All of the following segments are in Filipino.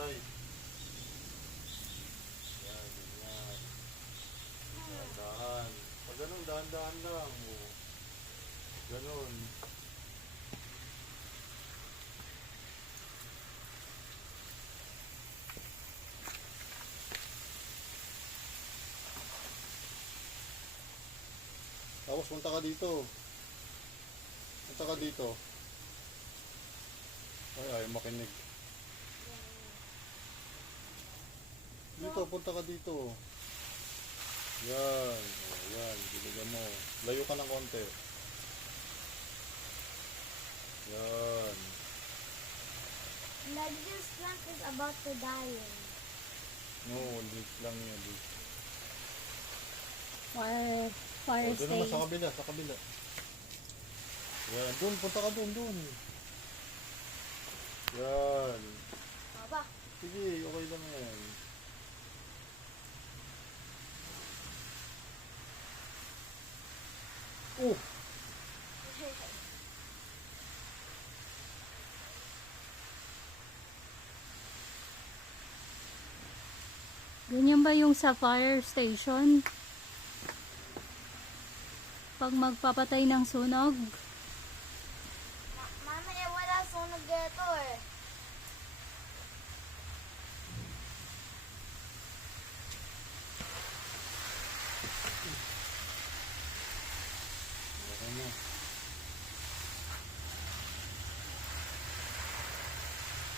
right. Yan, ganyan. Dahan-dahan. Pag ganun, dahan-dahan lang. Oh. Ganun. Tapos punta ka dito. Punta ka dito. Ay, makinig. Dito, punta ka dito. Yan. O, yan. Biligan mo. Layo ka ng konti. Yan. Like this plant is about to die. No, leaf lang yan. Leaf. Fire Doon naman stage. sa kabila, sa kabila. Yan, doon, punta ka doon, doon. Yan. Baba. Sige, okay lang yan. Oh! Ganyan ba yung sa fire station? Pag magpapatay ng sunog? Mama, wala sunog dito eh. Okay na.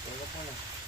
Tulog mo na.